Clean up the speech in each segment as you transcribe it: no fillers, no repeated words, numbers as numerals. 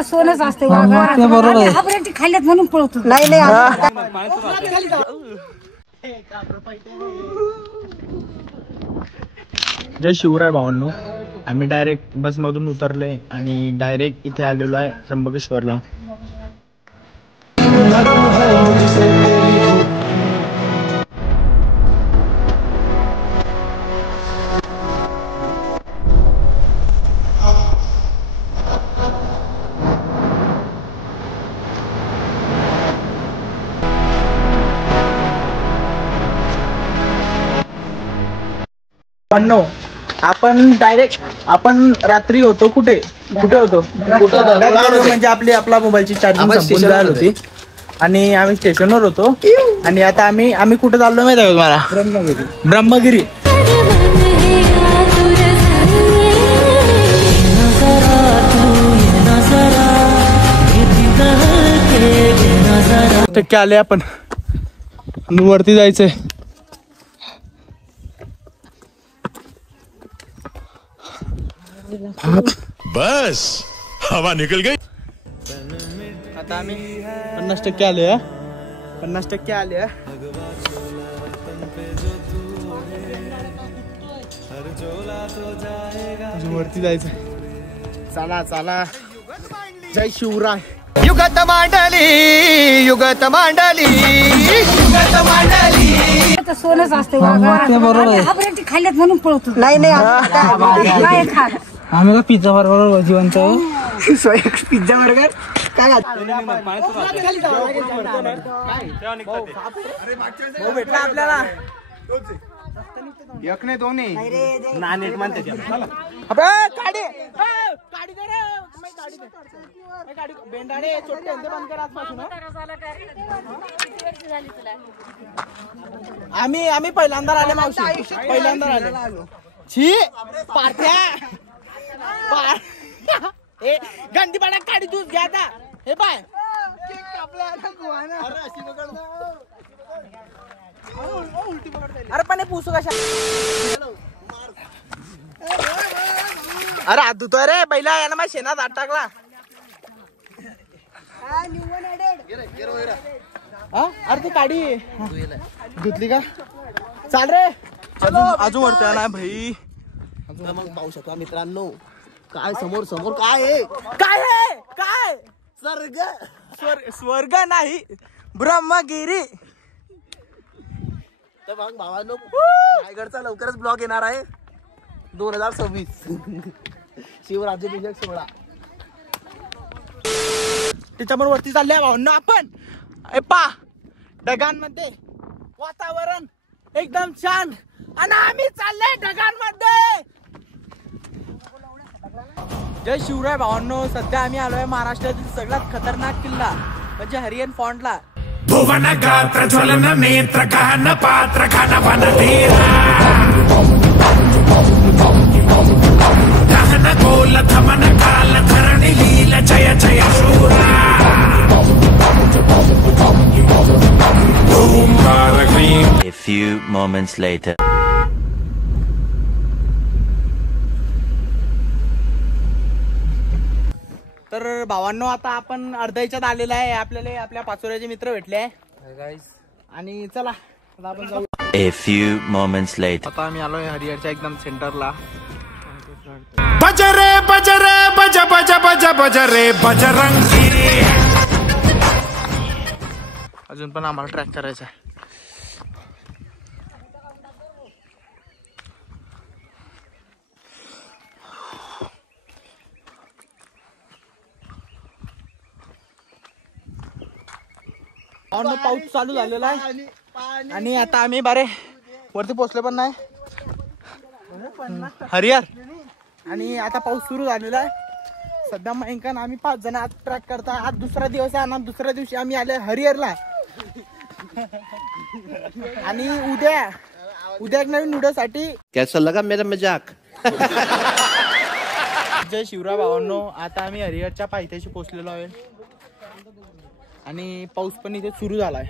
तर सोनच असते खाल्ल्यात म्हणून पळतो. नाही जय शिवराय भावांनो, आम्ही डायरेक्ट बसमधून उतरले आणि डायरेक्ट इथे आलेलो आहे त्र्यंबकेश्वरला. आपण रात्री होतो कुठे होतो म्हणजे आपला मोबाईलची चार्जिंग संपून जायला होती आणि आम्ही स्टेशनवर होतो. आणि आता आम्ही कुठे चाललो माहिती आहे तुम्हाला? ब्रह्मगिरी. टक्के आले आपण वरती जायचंय. बस हवा निकल गई. आता आम्ही 50% आले. 50% आले. वरती जायचं. चला जय शिवराय. युगत मांडली सोनच असते खाल्ल्यात म्हणून पळतो. नाही आम्ही का पिझ्झा बर्गर जिवंत पिझ्झा बर्गर काय भेटला आपल्याला. एक नाही दोन्ही नाणे म्हणते आम्ही पहिल्यांदा आले मावशी. पहिल्यांदा आले. छी पार्थ्या गंदीपाडा काढी दूध घ्या आता. हे पाय अरे पण पुसू कशा. अरे हात धुतोय रे पहिला यानं माझ्या शेणात हात टाकला. अरे ती काढी धुतली का? चाल रे अजून वरतोय ना भाई. मग पाहू शकता मित्रांनो काय समोर काय आहे. काय स्वर्ग नाही ब्रह्मगिरी. तर मग भावांनो रायगडचा लवकरच ब्लॉग येणार आहे 2026 शिवराज्याभिषेक सोहळा. त्याच्यामुळे वरती चालले भावांनो आपण. पा ढगांमध्ये वातावरण एकदम छान आणि आम्ही चालले ढगांमध्ये. जय शिवराय भावांनो. सध्या आम्ही आलोय महाराष्ट्रातील सगळ्यात खतरनाक किल्ला म्हणजे हरिहर फॉन्टला. भुवन गात्र ज्वलन नेत्र गहन पात्र घन वन धीरा दहन गोल धमन काल धरणि लील जय जय शूरा. A few moments later. तर भावांनो आता आपण अर्ध्याच्यात आलेला आहे. आपल्याला आपल्या पाचोऱ्याचे मित्र भेटले आणि चला आता आपण जाऊ. A few moments later. आता आम्ही आलोय हरिहरच्या एकदम सेंटरला. बजरे बजरे बज बज बज बजरे बजरंगी. अजून पण आम्हाला ट्रॅक करायचा आहे. पाऊस चालू झालेला आहे आणि आता आम्ही बारे वरती पोहोचले पण नाही हरिहर. आणि आता पाऊस सुरू झालेला आहे. सध्या मयंकन आम्ही 5 जण आज ट्रॅक करता. आज दुसरा दिवस आहे आणि दुसऱ्या दिवशी आम्ही आले हरिहरला. आणि उद्या एक नवीन व्हिडिओसाठी. कैसा लगा मेरा मजाक. जय शिवराय भावांनो. आता आम्ही हरिहरच्या पायथ्याशी पोहोचलेलो आहे आणि पाऊस पण इथे सुरू झालाय.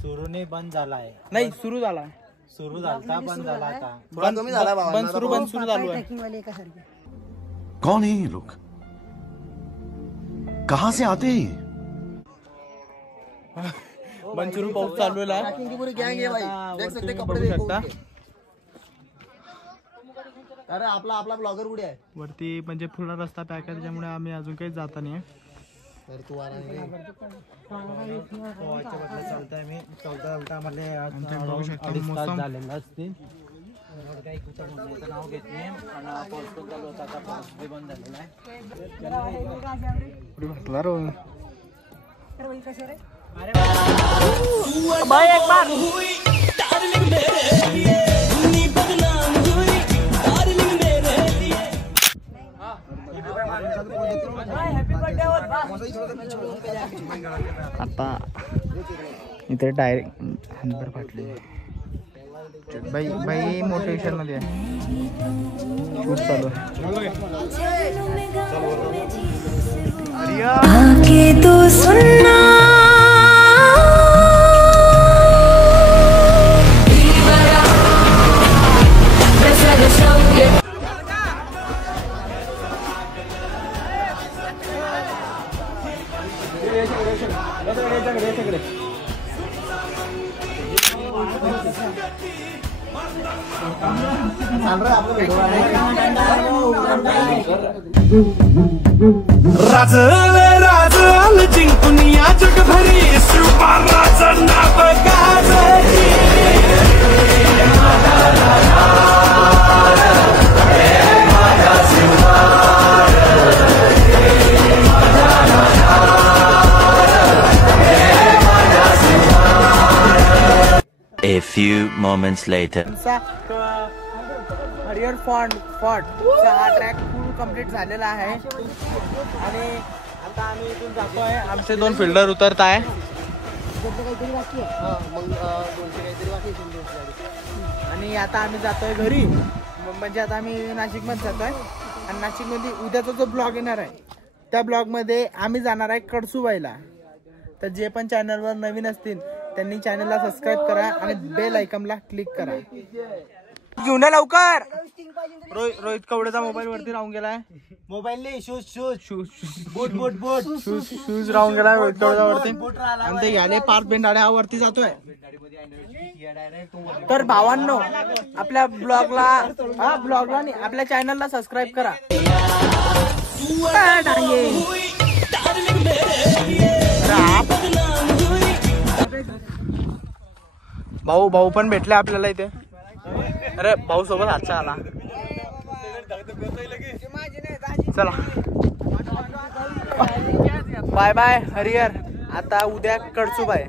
सुरू नाही बंद झालाय. नाही सुरू झालाय. सुरू झाला बंद झाला आता. बंद सुरू चालू आहे. कौन है ये लोग? कहाँ से आते हैं? मंचुरू पाऊस चालू आहे. देख सकते कपडे देख शकता. अरे आपला ब्लॉगर कुठे आहे? वरती म्हणजे फुला रस्ता पॅक आहे त्याच्यामुळे आम्ही अजून काही जाता नाही. तर तू आला नाही. चालतंय मी चालता आम्हाला बघू शकता मोसम झालेलं असते. काही कुठं नाव घेत नाही आणि पाऊस पण चालू होता. आता पाऊस बी बंद झालेला आहे. पुढे म्हटला रो आता इथे डायरेक्ट नंबर फाटले. बाई मोटिवेशन मध्ये आहे. शूट चालू आहे. आके तो सुनना राज जिंकून या जगभरी सुपाराचं नाव गाजली. A few moments later. हरियर फॉर्ट हा ट्रॅक फुल कम्प्लीट झालेला आहे आणि आता आम्ही इथून जातोय. आमचे 2 फिल्डर उतरत आहे. आणि आता आम्ही जातोय घरी. म्हणजे आता आम्ही नाशिकमध्ये जातोय आणि नाशिकमध्ये उद्याचा जो ब्लॉग येणार आहे त्या ब्लॉगमध्ये आम्ही जाणार आहे कळसूबाईला. तर जे पण चॅनलवर नवीन असतील त्यांनी चॅनलला सबस्क्राईब करा आणि बेल आयकॉनला क्लिक करा. घेऊन या लवकर. रोहित कवडेचा मोबाईल वरती राहून गेलाय. मोबाईल नाही शूज शूज राहून गेलाय रोहित कवडेचा वरती. आणि ते घ्यायला पार्थ बेंडाडे हा वरती जातोय. तर भावांनो आपल्या ब्लॉगला नाही आपल्या चॅनलला सबस्क्राईब करा. भाऊ पण भेटले आपल्याला इथे. अरे भाऊ सोबत हातचा आला. चला बाय बाय हरिहर. आता उद्या कळसूबाई.